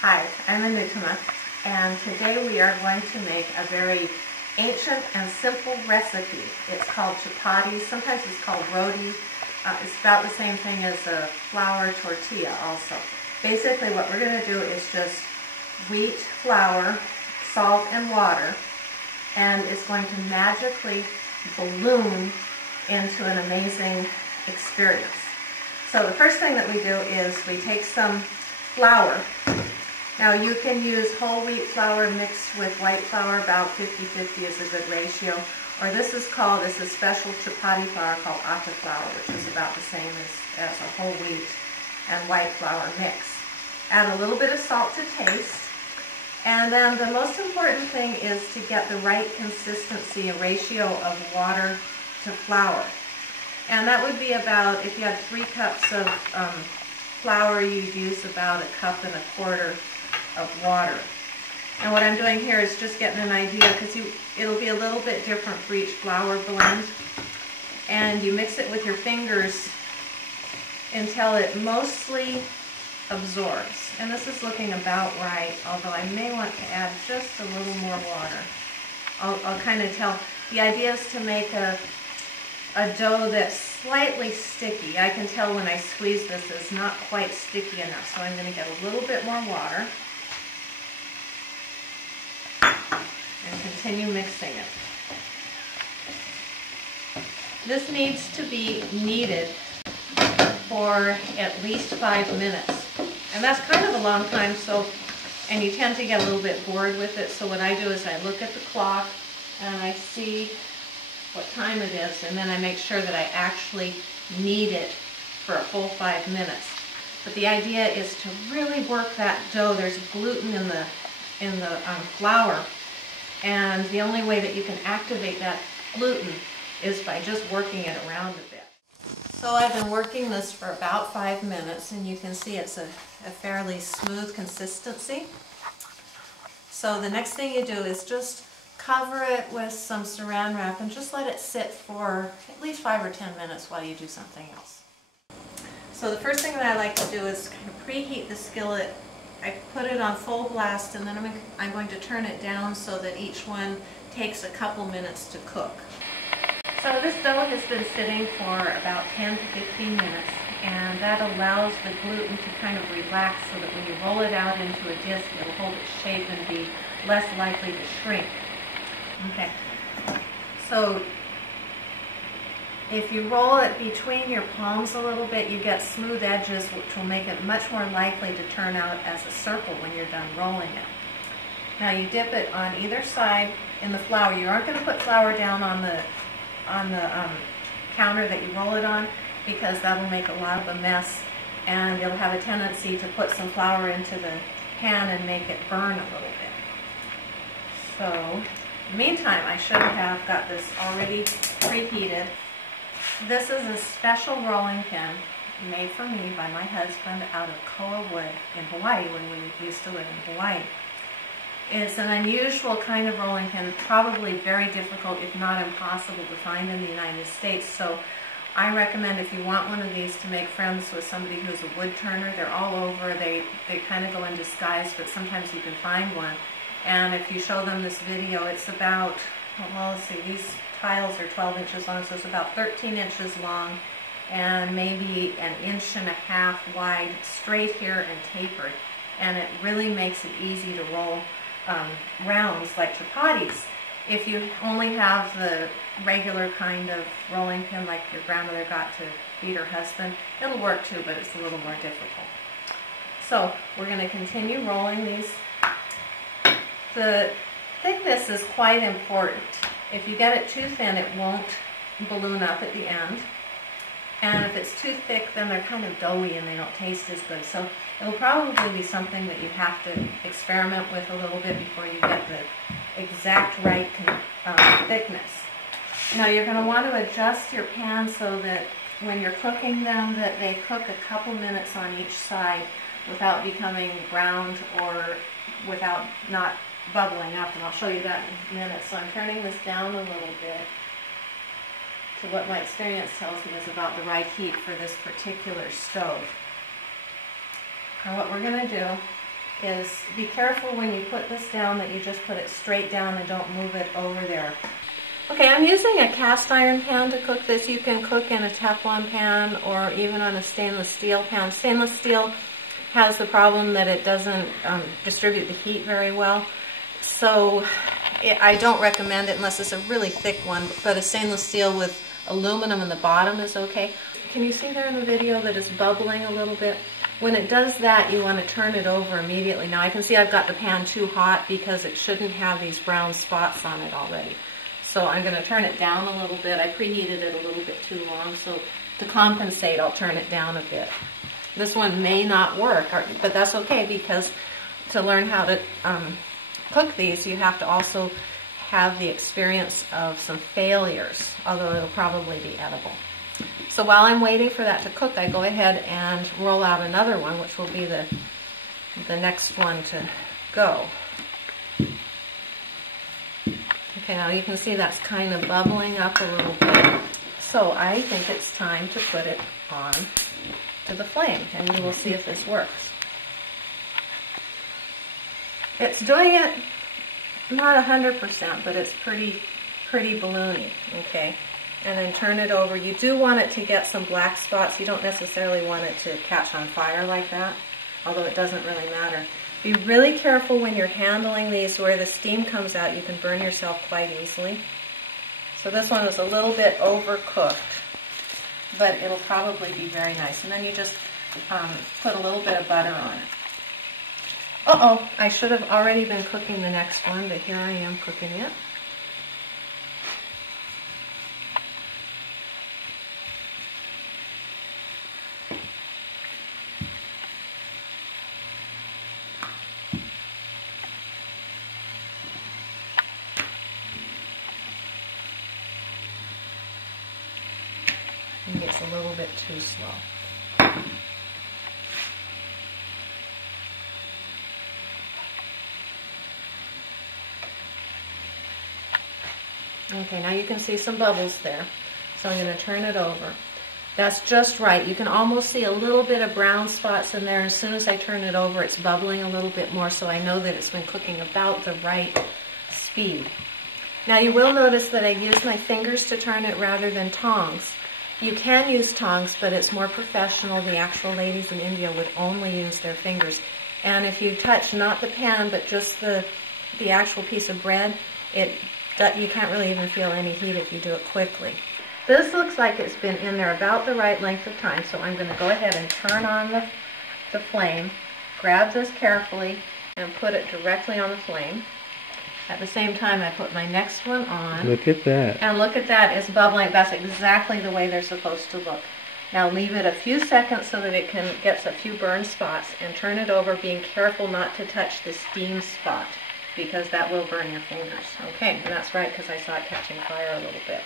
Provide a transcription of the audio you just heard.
Hi, I'm Anuttama, and today we are going to make a very ancient and simple recipe. It's called chapatis. Sometimes it's called roti. It's about the same thing as a flour tortilla also. Basically what we're going to do is just wheat, flour, salt, and water, and it's going to magically balloon into an amazing experience. So the first thing that we do is we take some flour. Now you can use whole wheat flour mixed with white flour, about 50-50 is a good ratio. Or this is a special chapati flour called atta flour, which is about the same as a whole wheat and white flour mix. Add a little bit of salt to taste. And then the most important thing is to get the right consistency, a ratio of water to flour. And that would be about, if you had 3 cups of flour, you'd use about 1.25 cups of water. And what I'm doing here is just getting an idea, because it'll be a little bit different for each flour blend. And you mix it with your fingers until it mostly absorbs. And this is looking about right, although I may want to add just a little more water. I'll kind of tell. The idea is to make a dough that's slightly sticky. I can tell when I squeeze this it's not quite sticky enough, so I'm going to get a little bit more water and continue mixing it. This needs to be kneaded for at least 5 minutes, and that's kind of a long time, and you tend to get a little bit bored with it. So what I do is I look at the clock and I see what time it is, and then I make sure that I actually knead it for a full 5 minutes. But the idea is to really work that dough. There's gluten in the flour, and the only way that you can activate that gluten is by just working it around a bit. So I've been working this for about 5 minutes, and you can see it's a fairly smooth consistency. So the next thing you do is just cover it with some saran wrap and just let it sit for at least 5 or 10 minutes while you do something else. So the first thing that I like to do is kind of preheat the skillet. I put it on full blast, and then I'm going to turn it down so that each one takes a couple minutes to cook. So this dough has been sitting for about 10 to 15 minutes, and that allows the gluten to kind of relax so that when you roll it out into a disc, it'll hold its shape and be less likely to shrink. Okay, so if you roll it between your palms a little bit, you get smooth edges, which will make it much more likely to turn out as a circle when you're done rolling it. Now you dip it on either side in the flour. You aren't going to put flour down on the counter that you roll it on, because that'll make a lot of a mess, and you'll have a tendency to put some flour into the pan and make it burn a little bit. So in the meantime, I should have got this already preheated. This is a special rolling pin made for me by my husband out of koa wood in Hawaii when we used to live in Hawaii. It's an unusual kind of rolling pin, probably very difficult, if not impossible, to find in the United States. So I recommend, if you want one of these, to make friends with somebody who's a wood turner. They're all over. They kind of go in disguise, but sometimes you can find one. And if you show them this video, it's about, well, let's see, these tiles are 12 inches long, so it's about 13 inches long and maybe 1.5 inches wide, straight here and tapered. And it really makes it easy to roll rounds like chapatis. If you only have the regular kind of rolling pin like your grandmother got to feed her husband, it'll work too, but it's a little more difficult. So we're going to continue rolling these. The thickness is quite important. If you get it too thin, it won't balloon up at the end. And if it's too thick, then they're kind of doughy and they don't taste as good. So it'll probably be something that you have to experiment with a little bit before you get the exact right thickness. Now you're going to want to adjust your pan so that when you're cooking them, that they cook a couple minutes on each side without becoming browned or without not bubbling up, and I'll show you that in a minute. So I'm turning this down a little bit to what my experience tells me is about the right heat for this particular stove. And what we're going to do is be careful when you put this down that you just put it straight down and don't move it over there. Okay, I'm using a cast iron pan to cook this. You can cook in a Teflon pan or even on a stainless steel pan. Stainless steel has the problem that it doesn't distribute the heat very well. So I don't recommend it unless it's a really thick one, but a stainless steel with aluminum in the bottom is okay. Can you see there in the video that it's bubbling a little bit? When it does that, you want to turn it over immediately. Now I can see I've got the pan too hot because it shouldn't have these brown spots on it already. So I'm going to turn it down a little bit. I preheated it a little bit too long, so to compensate, I'll turn it down a bit. This one may not work, but that's okay because to learn how to cook these, you have to also have the experience of some failures, although it'll probably be edible. So while I'm waiting for that to cook, I go ahead and roll out another one, which will be the next one to go. Okay, now you can see that's kind of bubbling up a little bit. So I think it's time to put it on to the flame, and we will see if this works. It's doing it not 100%, but it's pretty balloony, okay? And then turn it over. You do want it to get some black spots. You don't necessarily want it to catch on fire like that, although it doesn't really matter. Be really careful when you're handling these where the steam comes out. You can burn yourself quite easily. So this one was a little bit overcooked, but it'll probably be very nice. And then you just put a little bit of butter on it. Uh-oh, I should have already been cooking the next one, but here I am cooking it. It gets a little bit too slow. Okay, now you can see some bubbles there. So I'm going to turn it over. That's just right. You can almost see a little bit of brown spots in there. As soon as I turn it over, it's bubbling a little bit more, so I know that it's been cooking about the right speed. Now you will notice that I use my fingers to turn it rather than tongs. You can use tongs, but it's more professional. The actual ladies in India would only use their fingers. And if you touch not the pan, but just the actual piece of bread, you can't really even feel any heat if you do it quickly. This looks like it's been in there about the right length of time, so I'm going to go ahead and turn on the flame, grab this carefully, and put it directly on the flame. At the same time, I put my next one on. Look at that. And look at that, it's bubbling. That's exactly the way they're supposed to look. Now leave it a few seconds so that it gets a few burn spots, and turn it over, being careful not to touch the steam spot, because that will burn your fingers. Okay, and that's right, because I saw it catching fire a little bit.